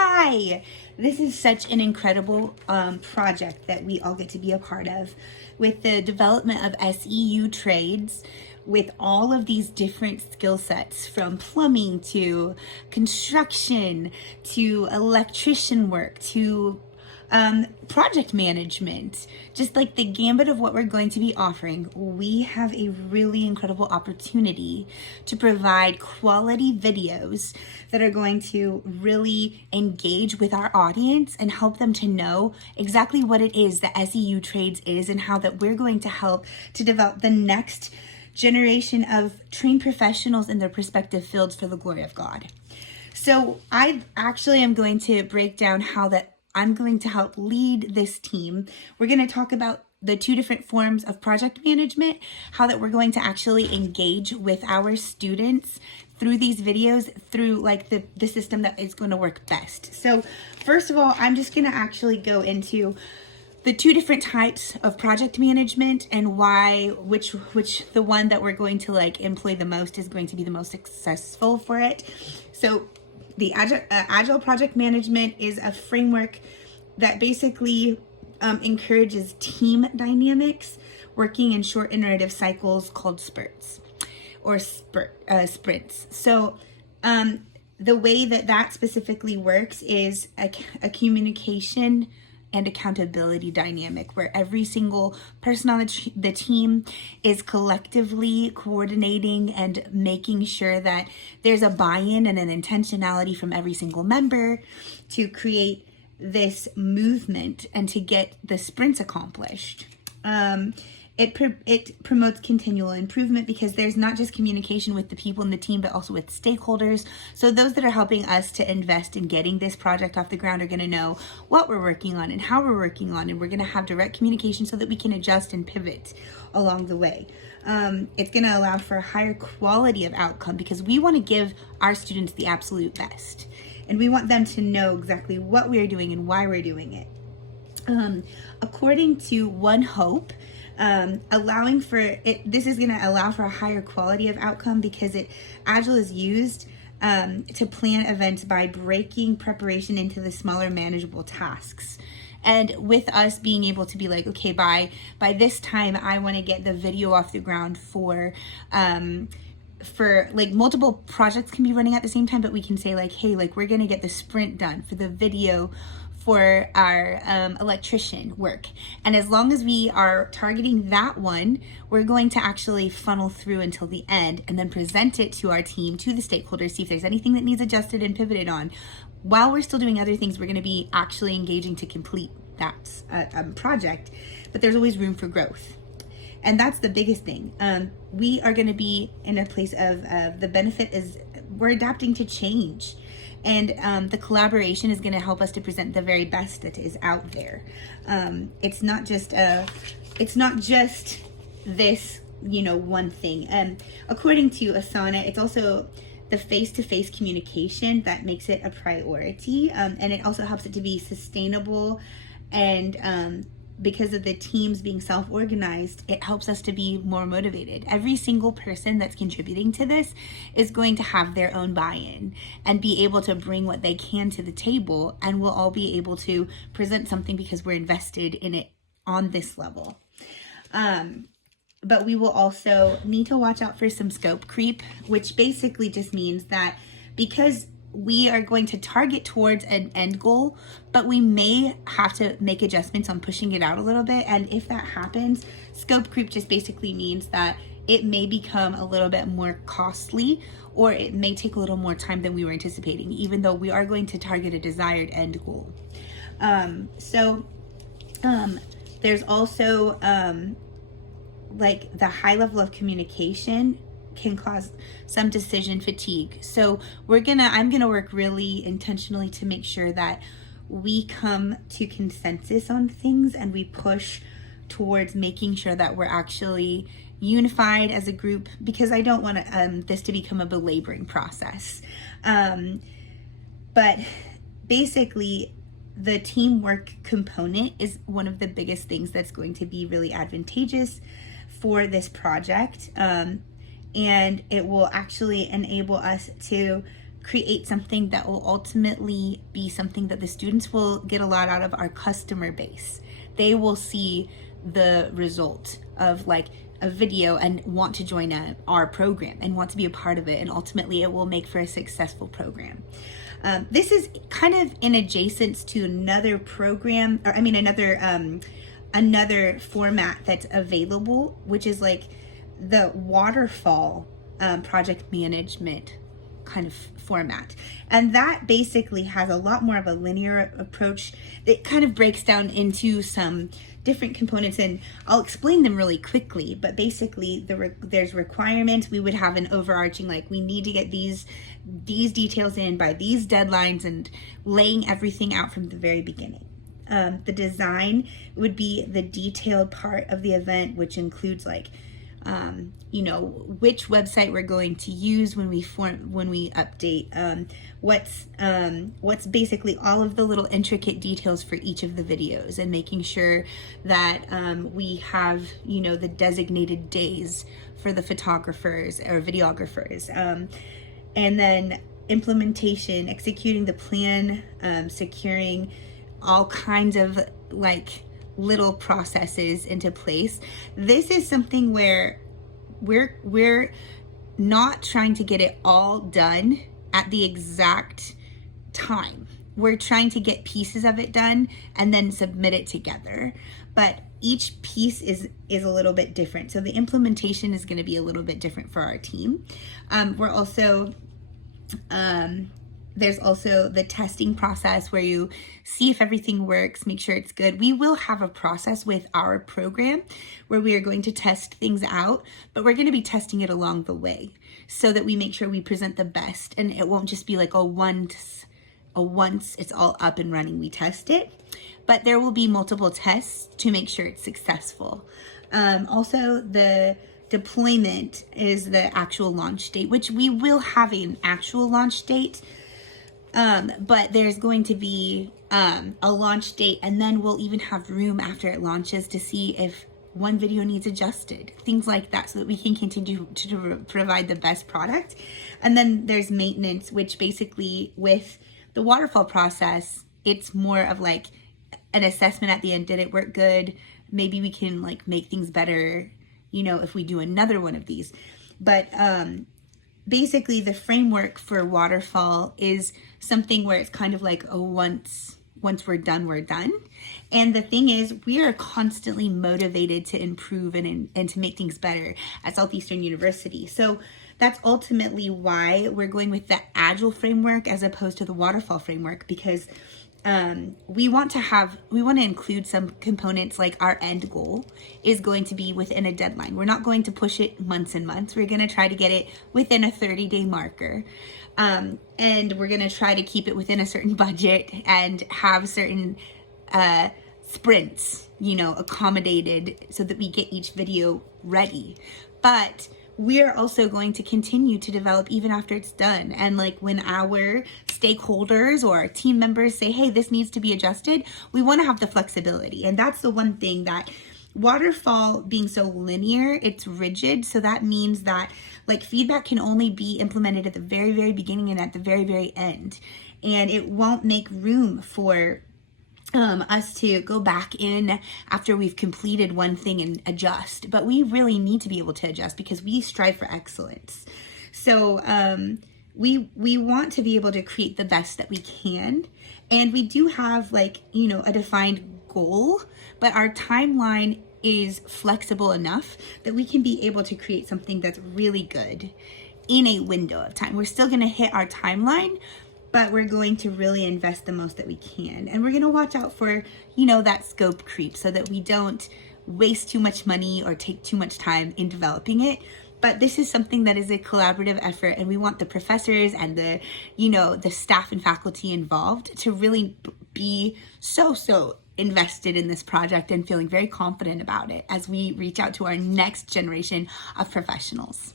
Hi! This is such an incredible project that we all get to be a part of with the development of SEU trades with all of these different skill sets from plumbing to construction to electrician work to project management, just like the gambit of what we're going to be offering. We have a really incredible opportunity to provide quality videos that are going to really engage with our audience and help them to know exactly what it is that SEU Trades is and how that we're going to help to develop the next generation of trained professionals in their respective fields for the glory of God. So I actually am going to break down how that I'm going to help lead this team. We're going to talk about the two different forms of project management, how that we're going to actually engage with our students through these videos, through like the system that is going to work best. So first of all, I'm just going to actually go into the two different types of project management and why which the one that we're going to like employ the most is going to be the most successful for it. So the agile project management is a framework that basically encourages team dynamics, working in short iterative cycles called sprints or sprints. So the way that specifically works is a communication and accountability dynamic where every single person on the team is collectively coordinating and making sure that there's a buy-in and an intentionality from every single member to create this movement and to get the sprints accomplished. It promotes continual improvement because there's not just communication with the people in the team, but also with stakeholders. So those that are helping us to invest in getting this project off the ground are going to know what we're working on and how we're working on, and we're going to have direct communication so that we can adjust and pivot along the way. It's going to allow for a higher quality of outcome because we want to give our students the absolute best, and we want them to know exactly what we are doing and why we're doing it. According to One Hope, allowing for it, this is going to allow for a higher quality of outcome because Agile is used to plan events by breaking preparation into the smaller manageable tasks. And with us being able to be like, okay, by this time, I want to get the video off the ground for like multiple projects can be running at the same time, but we can say like, hey, like we're going to get the sprint done for the video for our electrician work. And as long as we are targeting that one, we're going to actually funnel through until the end and then present it to our team, to the stakeholders, see if there's anything that needs adjusted and pivoted on. While we're still doing other things, we're going to be actually engaging to complete that project, but there's always room for growth. And that's the biggest thing. We are going to be in a place of the benefit is we're adapting to change. And the collaboration is going to help us to present the very best that is out there. It's not just this, one thing. According to Asana, it's also the face-to-face communication that makes it a priority, and it also helps it to be sustainable. And because of the teams being self-organized, it helps us to be more motivated. Every single person that's contributing to this is going to have their own buy-in and be able to bring what they can to the table, and we'll all be able to present something because we're invested in it on this level. But we will also need to watch out for some scope creep, which basically just means that because we are going to target towards an end goal, but we may have to make adjustments on pushing it out a little bit. And if that happens, scope creep just basically means that it may become a little bit more costly, or it may take a little more time than we were anticipating, even though we are going to target a desired end goal. There's also like the high level of communication can cause some decision fatigue. So I'm gonna work really intentionally to make sure that we come to consensus on things and we push towards making sure that we're actually unified as a group, because I don't want this to become a belaboring process. But basically, the teamwork component is one of the biggest things that's going to be really advantageous for this project. And it will actually enable us to create something that will ultimately be something that the students will get a lot out of our customer base. They will see the result of like a video and want to join our program and want to be a part of it, and ultimately it will make for a successful program. This is kind of in adjacent to another program, or I mean another format that's available, which is like the waterfall project management kind of format. And that basically has a lot more of a linear approach that kind of breaks down into some different components, and I'll explain them really quickly. But basically there's requirements. We would have an overarching, like, we need to get these details in by these deadlines, and laying everything out from the very beginning. The design would be the detailed part of the event, which includes like which website we're going to use when we update, what's basically all of the little intricate details for each of the videos, and making sure that we have the designated days for the photographers or videographers, and then implementation, executing the plan, securing all kinds of like little processes into place. This is something where we're not trying to get it all done at the exact time. We're trying to get pieces of it done and then submit it together. But each piece is a little bit different. So the implementation is going to be a little bit different for our team. We're also there's also the testing process where you see if everything works, make sure it's good. We will have a process with our program where we are going to test things out, but we're going to be testing it along the way so that we make sure we present the best, and it won't just be like once it's all up and running, we test it. But there will be multiple tests to make sure it's successful. Also, the deployment is the actual launch date, which we will have an actual launch date. But there's going to be a launch date, and then we'll even have room after it launches to see if one video needs adjusted, things like that, so that we can continue to provide the best product. And then there's maintenance, which basically with the waterfall process, it's more of like an assessment at the end. Did it work good? Maybe we can like make things better, if we do another one of these. But basically the framework for waterfall is something where it's kind of like once we're done, we're done. And the thing is, we are constantly motivated to improve and to make things better at Southeastern University. So that's ultimately why we're going with the agile framework as opposed to the waterfall framework, because we want to include some components, like our end goal is going to be within a deadline. We're not going to push it months and months. We're going to try to get it within a 30-day marker. And we're going to try to keep it within a certain budget and have certain sprints, accommodated so that we get each video ready. But we're also going to continue to develop even after it's done. And like when our stakeholders or our team members say, hey, this needs to be adjusted, we want to have the flexibility. And that's the one thing that waterfall being so linear, it's rigid. So that means that like feedback can only be implemented at the very, very beginning and at the very, very end. And it won't make room for us to go back in after we've completed one thing and adjust. But we really need to be able to adjust because we strive for excellence. So we want to be able to create the best that we can. And we do have like, a defined goal, but our timeline is flexible enough that we can be able to create something that's really good in a window of time. We're still going to hit our timeline, but we're going to really invest the most that we can. And we're going to watch out for, that scope creep so that we don't waste too much money or take too much time in developing it. But this is something that is a collaborative effort, and we want the professors and the staff and faculty involved to really be so invested in this project and feeling very confident about it as we reach out to our next generation of professionals.